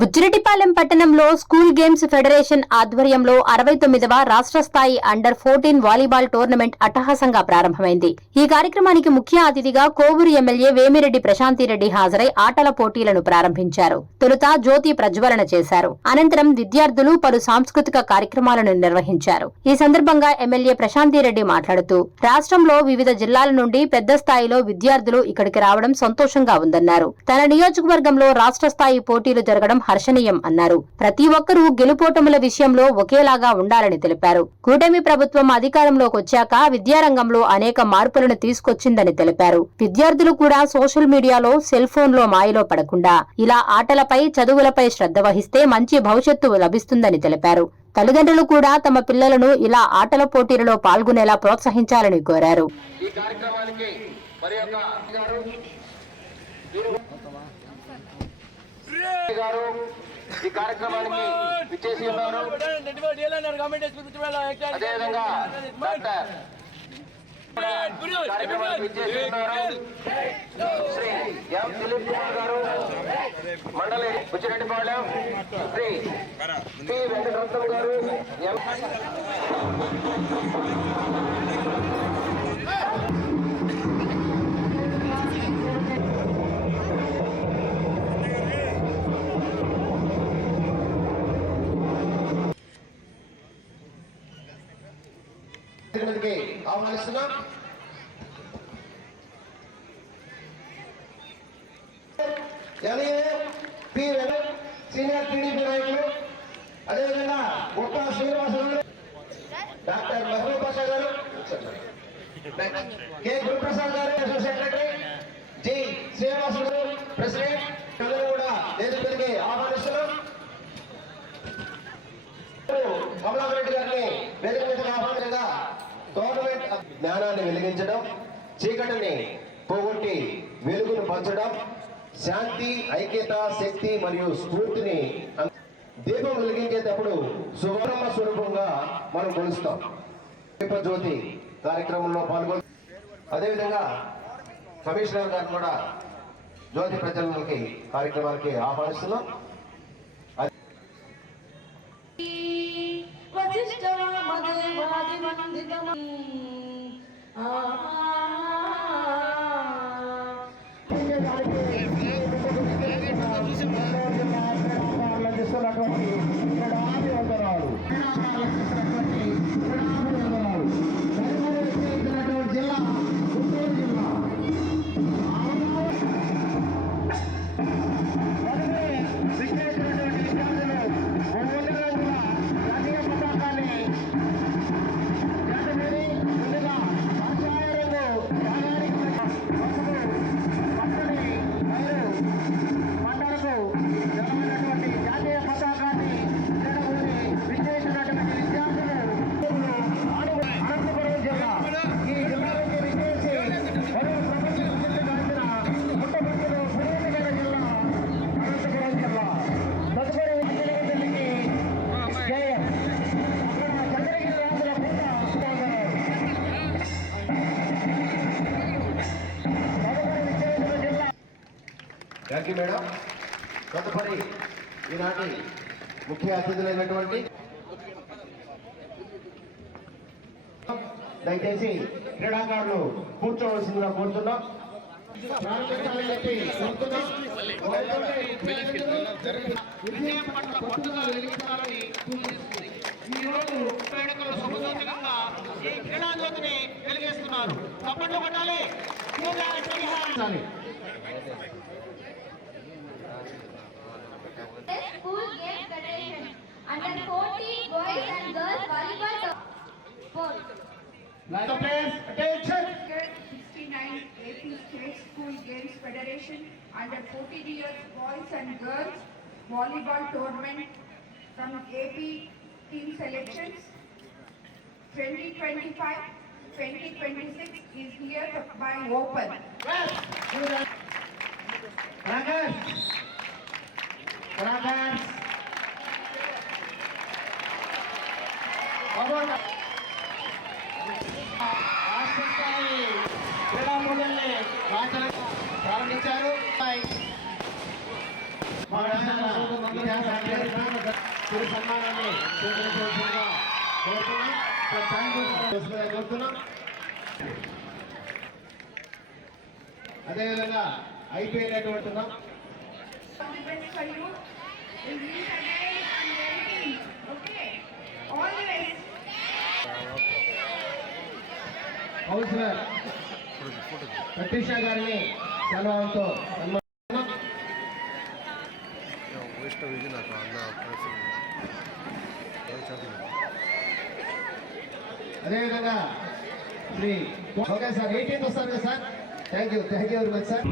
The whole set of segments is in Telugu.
బుచ్చిరెడ్డిపాలెం పట్టణంలో స్కూల్ గేమ్స్ ఫెడరేషన్ ఆధ్వర్యంలో 69వ రాష్ట్ర స్థాయి అండర్-14 వాలీబాల్ టోర్నమెంట్ అట్టహాసంగా ప్రారంభమైంది. ఈ కార్యక్రమానికి ముఖ్య అతిథిగా కోవూరు ఎమ్మెల్యే వేమిరెడ్డి ప్రశాంతిరెడ్డి హాజరై ఆటల పోటీలను ప్రారంభించారు. తొలుత జ్యోతి ప్రజ్వలన చేశారు. అనంతరం విద్యార్థులు పలు సాంస్కృతిక కార్యక్రమాలను నిర్వహించారు. ఈ సందర్భంగా ఎమ్మెల్యే ప్రశాంతిరెడ్డి మాట్లాడుతూ రాష్ట్రంలో వివిధ జిల్లాల నుండి పెద్ద స్థాయిలో విద్యార్థులు ఇక్కడికి రావడం సంతోషంగా ఉందన్నారు. తన నియోజకవర్గంలో రాష్ట్ర స్థాయి పోటీలు జరగడం హర్షణీయం అన్నారు. ప్రతి ఒక్కరూ గెలుపోటముల విషయంలో ఒకేలాగా ఉండాలని తెలిపారు. కూటమి ప్రభుత్వం అధికారంలోకి వచ్చాక విద్యారంగంలో అనేక మార్పులను తీసుకొచ్చిందని తెలిపారు. విద్యార్థులు కూడా సోషల్ మీడియాలో సెల్ ఫోన్లో మాయలో పడకుండా ఇలా ఆటలపై చదువులపై శ్రద్ధ వహిస్తే మంచి భవిష్యత్తు లభిస్తుందని తెలిపారు. తల్లిదండ్రులు కూడా తమ పిల్లలను ఇలా ఆటల పోటీలలో పాల్గొనేలా ప్రోత్సహించాలని కోరారు. ఈ కార్యక్రమానికి విచ్చేసి ఉన్నారు. అదేవిధంగా కార్యక్రమానికి విచ్చేసి ఉన్నారు శ్రీ ఎం దిలీప్ కుమార్ గారు, మండలి బుచ్చిరెడ్డిపాలెం, శ్రీ పి వెంకటరత్నం గారు, ఆహ్వానిస్తున్నాం. సీనియర్ టీడీపీ నాయకులు, అదేవిధంగా గొప్ప శ్రీనివాసరావు, డాక్టర్ మహబూబ్ బాషా గారు, కె గురుప్రసాద్ గారు సెక్రటరీ, జి శ్రీనివాసరావు ప్రెసిడెంట్, అందరూ కూడా దేశపతికి ఆహ్వానిస్తున్నాం. కమలాకరెడ్డి గారిని వేదిక ఆహ్వానించగా గవర్నమెంట్ జ్ఞానాన్ని వెలిగించడం, చీకటిని పోగొట్టి వెలుగును పంచడం, శాంతి, ఐక్యత, శక్తి మరియు స్ఫూర్తిని దీపం వెలిగించేటప్పుడు శుభబ్రహ్మ స్వరూపంగా మనం కొలుస్తాం. దీపజ్యోతి కార్యక్రమంలో పాల్గొని అదేవిధంగా కమిషనర్ గారు కూడా జ్యోతి ప్రజలకి కార్యక్రమానికి ఆహ్వానిస్తున్నాం. Thank you madam. తదుపరి ఈనాటి ముఖ్య అతిథులైనటువంటి దయచేసి క్రీడాకారులు కూర్చోవలసిందిగా కోరుతున్నాం. School Games Federation Under-14 Boys and Girls Volleyball Sport. Attention! 69 AP State School Games Federation Under-14 years Boys and Girls Volleyball Tournament from AP team selections 2025-2026 is here by open. ప్రారంభించారు. సన్మానాన్ని స్వీకరించవలసిందిగా కోరుతున్నాం. అదేవిధంగా అయిపోయినటువంటి All the best for you. We'll meet again on the 18th. Okay? All the best. Councillor Pratheesha గారిని సెలవులతో సన్మానిస్తున్నాం. అదేవిధంగా శ్రీ ఓకే సార్ 18th వస్తారు కదా sir. Thank you very much sir.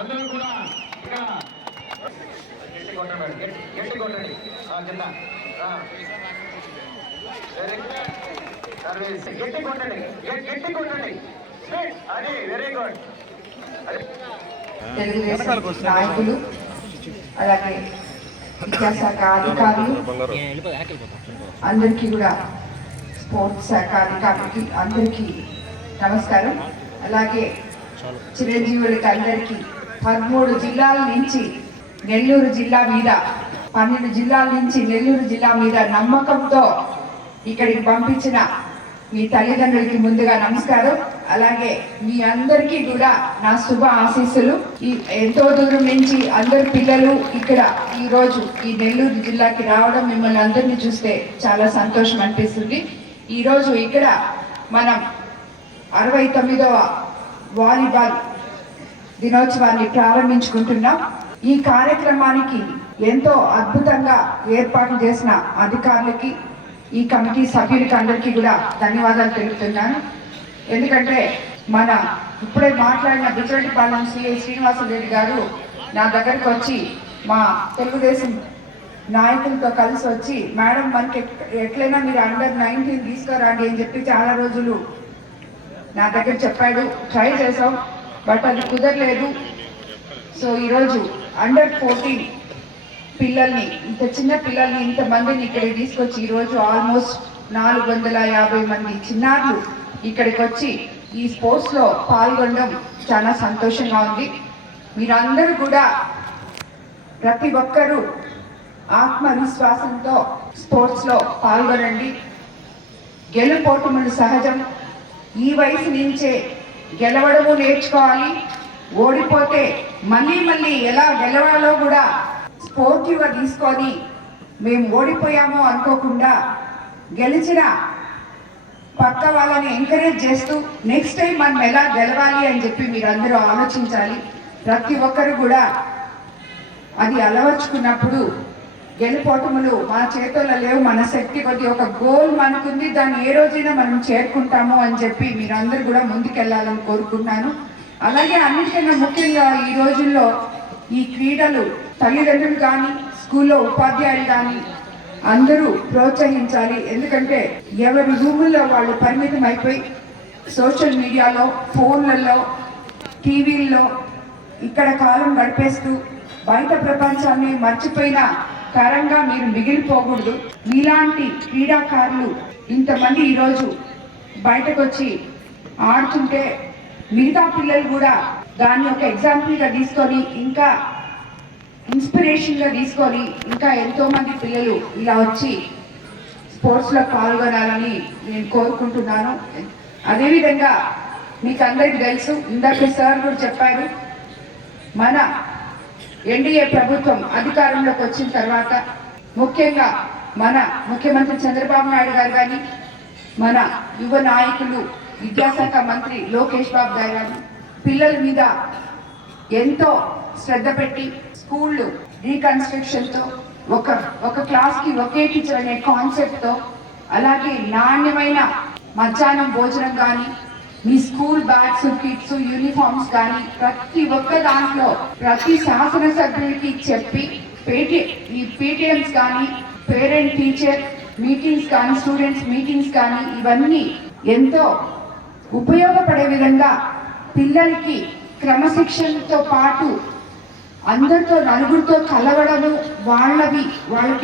అందరూ కూడా ఇక్కడ గట్టి కొట్టండి కింద సర్వీస్ గట్టి కొట్టండి అది వెరీ గుడ్. తెలుగుదేశం నాయకులు అలాగే విద్యాశాఖ అధికారులు అందరికీ కూడా స్పోర్ట్స్ శాఖ అధికారులకి అందరికీ నమస్కారం. అలాగే చిరంజీవులకి అందరికీ 13 జిల్లాల నుంచి నెల్లూరు జిల్లా మీద 12 జిల్లాల నుంచి నెల్లూరు జిల్లా మీద నమ్మకంతో ఇక్కడికి పంపించిన మీ తల్లిదండ్రులకి ముందుగా నమస్కారం. అలాగే మీ అందరికీ కూడా నా శుభ ఆశీస్సులు. ఈ ఎంతో దూరం నుంచి అందరు పిల్లలు ఇక్కడ ఈ రోజు ఈ నెల్లూరు జిల్లాకి రావడం మిమ్మల్ని అందరినీ చూస్తే చాలా సంతోషం అనిపిస్తుంది. ఈ రోజు ఇక్కడ మనం 69వ వాలీబాల్ దినోత్సవాన్ని ప్రారంభించుకుంటున్నాం. ఈ కార్యక్రమానికి ఎంతో అద్భుతంగా ఏర్పాటు చేసిన అధికారులకి ఈ కమిటీ సభ్యులకి అందరికీ కూడా ధన్యవాదాలు తెలుపుతున్నాను. ఎందుకంటే మన ఇప్పుడే మాట్లాడిన బిచ్చరెడ్డిపాలెం సిఐ శ్రీనివాసరెడ్డి గారు నా దగ్గరకు వచ్చి మా తెలుగుదేశం నాయకులతో కలిసి వచ్చి మేడం మనకి ఎట్లయినా మీరు under-19 తీసుకురండి అని చెప్పి చాలా రోజులు నా దగ్గర చెప్పాడు. ట్రై చేసాం, బట్ అది కుదరలేదు. సో ఈరోజు under-14 పిల్లల్ని, ఇంత చిన్న పిల్లల్ని ఇంతమందిని ఇక్కడికి తీసుకొచ్చి ఈరోజు ఆల్మోస్ట్ 450 మంది చిన్నారులు ఇక్కడికి వచ్చి ఈ స్పోర్ట్స్లో పాల్గొనడం చాలా సంతోషంగా ఉంది. మీరందరూ కూడా ప్రతి ఒక్కరూ ఆత్మవిశ్వాసంతో స్పోర్ట్స్లో పాల్గొనండి. గెలుపోటములు సహజం. ఈ వయసు నుంచే గెలవడము నేర్చుకోవాలి. ఓడిపోతే మళ్ళీ ఎలా గెలవాలో కూడా స్పోర్టివ్గా తీసుకొని మేము ఓడిపోయాము అనుకోకుండా గెలిచిన పక్క వాళ్ళని ఎంకరేజ్ చేస్తూ నెక్స్ట్ టైం మనం ఎలా గెలవాలి అని చెప్పి మీరు అందరూ ఆలోచించాలి. ప్రతి ఒక్కరు కూడా అది అలవర్చుకున్నప్పుడు గెలుపోటములు మన చేతుల్లో లేవు. మన శక్తి కొద్ది ఒక గోల్ మనకుంది, దాన్ని ఏ రోజైనా మనం చేరుకుంటాము అని చెప్పి మీరందరూ కూడా ముందుకెళ్ళాలని కోరుకుంటున్నాను. అలాగే అన్నిటికన్నా ముఖ్యంగా ఈ రోజుల్లో ఈ క్రీడలు తల్లిదండ్రులు కానీ స్కూల్లో ఉపాధ్యాయులు కానీ అందరూ ప్రోత్సహించాలి. ఎందుకంటే ఎవరి రూముల్లో వాళ్ళు పరిమితం అయిపోయి సోషల్ మీడియాలో, ఫోన్లలో, టీవీల్లో ఇక్కడ కాలం గడిపేస్తూ బయట ప్రపంచాన్ని మర్చిపోయిన తరంగా మీరు మిగిలిపోకూడదు. మీలాంటి క్రీడాకారులు ఇంతమంది ఈరోజు బయటకు వచ్చి ఆడుతుంటే మిగతా పిల్లలు కూడా దాన్ని ఒక ఎగ్జాంపుల్గా తీసుకొని ఇంకా ఇన్స్పిరేషన్గా తీసుకొని ఇంకా ఎంతోమంది పిల్లలు ఇలా వచ్చి స్పోర్ట్స్లో పాల్గొనాలని నేను కోరుకుంటున్నాను. అదేవిధంగా మీకు అందరికీ తెలుసు, ఇందాక సార్ కూడా చెప్పారు, మన ఎన్డీఏ ప్రభుత్వం అధికారంలోకి వచ్చిన తర్వాత ముఖ్యంగా మన ముఖ్యమంత్రి చంద్రబాబు నాయుడు గారు కానీ మన యువ నాయకులు విద్యాశాఖ మంత్రి లోకేష్ బాబు గారు కానీ పిల్లల మీద ఎంతో శ్రద్ధ పెట్టి స్కూళ్ళు రీకన్స్ట్రక్షన్తో ఒక క్లాస్కి ఒకే టీచర్ అనే కాన్సెప్ట్తో, అలాగే నాణ్యమైన మధ్యాహ్నం భోజనం కానీ మీ స్కూల్ బ్యాగ్స్, కిట్స్, యూనిఫామ్స్ కానీ ప్రతి ఒక్క దాంట్లో ప్రతి శాసనసభ్యులకి చెప్పి ఈ పేటిఎంస్ కానీ పేరెంట్ టీచర్ మీటింగ్స్ కానీ స్టూడెంట్స్ మీటింగ్స్ కానీ ఇవన్నీ ఎంతో ఉపయోగపడే విధంగా పిల్లలకి క్రమశిక్షణతో పాటు అందరితో నలుగురితో కలవడము, వాళ్ళకి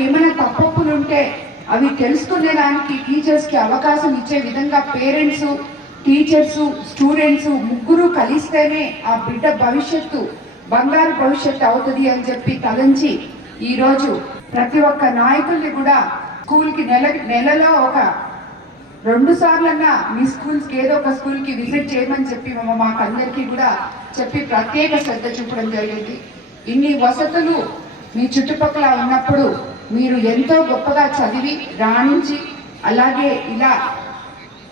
ఏమైనా తప్పప్పులు ఉంటే అవి తెలుసుకునేదానికి టీచర్స్కి అవకాశం ఇచ్చే విధంగా పేరెంట్స్, టీచర్స్, స్టూడెంట్స్ ముగ్గురు కలిస్తేనే ఆ బిడ్డ భవిష్యత్తు బంగారు భవిష్యత్తు అవుతుంది అని చెప్పి తలంచి ఈరోజు ప్రతి ఒక్క నాయకుల్ని కూడా స్కూల్కి నెలలో ఒక 2 సార్లన్నా మీ స్కూల్స్కి ఏదో ఒక స్కూల్కి విజిట్ చేయమని చెప్పి మాకు అందరికీ కూడా చెప్పి ప్రత్యేక శ్రద్ధ చూపడం జరిగింది. ఇన్ని వసతులు మీ చుట్టుపక్కల ఉన్నప్పుడు మీరు ఎంతో గొప్పగా చదివి రాణించి అలాగే ఇలా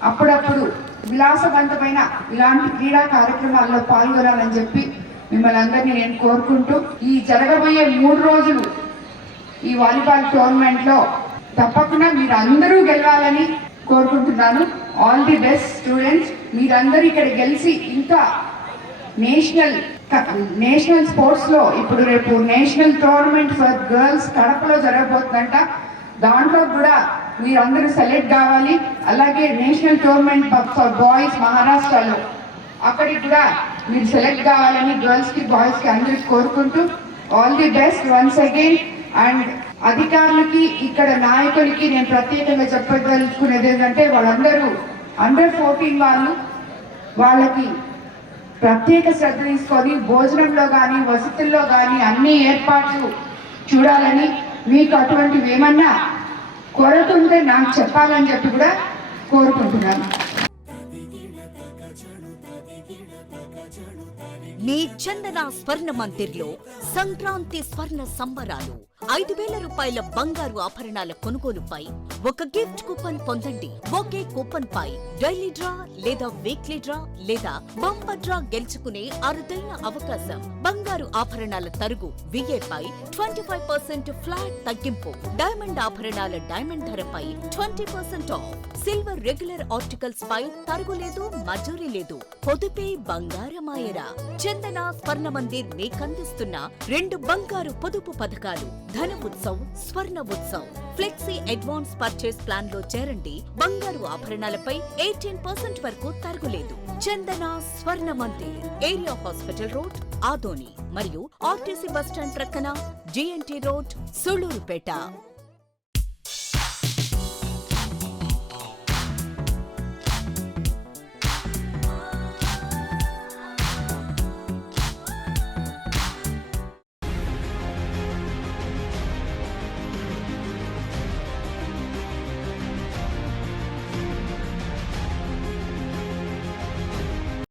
అప్పుడప్పుడు విలాసవంతమైన ఇలాంటి క్రీడా కార్యక్రమాల్లో పాల్గొనాలని చెప్పి మిమ్మల్ని అందరినీ నేను కోరుకుంటూ ఈ జరగబోయే 3 రోజులు ఈ వాలీబాల్ టోర్నమెంట్లో తప్పకుండా మీరు అందరూ గెలవాలని కోరుకుంటున్నాను. All the best students. మీరందరూ ఇక్కడ గెలిచి ఇంకా నేషనల్ స్పోర్ట్స్ లో ఇప్పుడు రేపు నేషనల్ టోర్నమెంట్ ఫర్ గర్ల్స్ కడపలో జరగబోతుందంట. దాంట్లో కూడా మీరందరూ సెలెక్ట్ కావాలి. అలాగే నేషనల్ టోర్నమెంట్ ఫర్ బాయ్స్ మహారాష్ట్రలో అక్కడికి కూడా మీరు సెలెక్ట్ కావాలని గర్ల్స్ కి బాయ్స్ కి అందరికి కోరుకుంటూ all the best once again. And అధికారులకి ఇక్కడ నాయకులకి నేను ప్రత్యేకంగా చెప్పదలుచుకునేది ఏంటంటే వాళ్ళందరూ అండర్ 14 వాళ్ళకి ప్రత్యేక శ్రద్ధ తీసుకొని భోజనంలో కానీ వసతుల్లో కానీ అన్ని ఏర్పాట్లు చూడాలని, మీకు అటువంటివి ఏమన్నా కొరత ఉంటే నాకు చెప్పాలని చెప్పి కూడా కోరుకుంటున్నాను. మీ చందన స్వర్ణ మందిర్లో సంక్రాంతి స్వర్ణ సంబరాలు. 5,000 రూపాయల బంగారు ఆభరణాల కొనుగోలుపై ఒక గిఫ్ట్ కూపన్ పొందండి. ఒకే కూపన్ పై డైలీ డ్రా లేదా వీక్లీ డ్రా లేదా బంపర్ డ్రా గెలుచుకునే అరుదైన అవకాశం. బంగారు ఆభరణాల తరుగు VA పై 25% ఫ్లాట్ తగ్గింపు. డైమండ్ ఆభరణాల డైమండ్ ధరపై 20% ఆఫ్. సిల్వర్ రెగ్యులర్ ఆర్టికల్స్ పై తరుగులేదు, మజూరీ లేదు. పొదుపే బంగారమాయరా. చందన స్వర్ణ మందిర్ మీకందిస్తున్న 2 బంగారు పొదుపు పథకాలు. ధన ఉత్సవ్, స్వర్ణ Utsav. Flexi advance purchase plan లో చేరండి. బంగారు ఆభరణాలపై 18% వరకు తరుగులేదు. చందన స్వర్ణ Mandir, area hospital road, Adoni మరియు ఆర్టీసీ బస్టాండ్ ప్రక్కన GNT రోడ్, సుళ్లూరుపేట.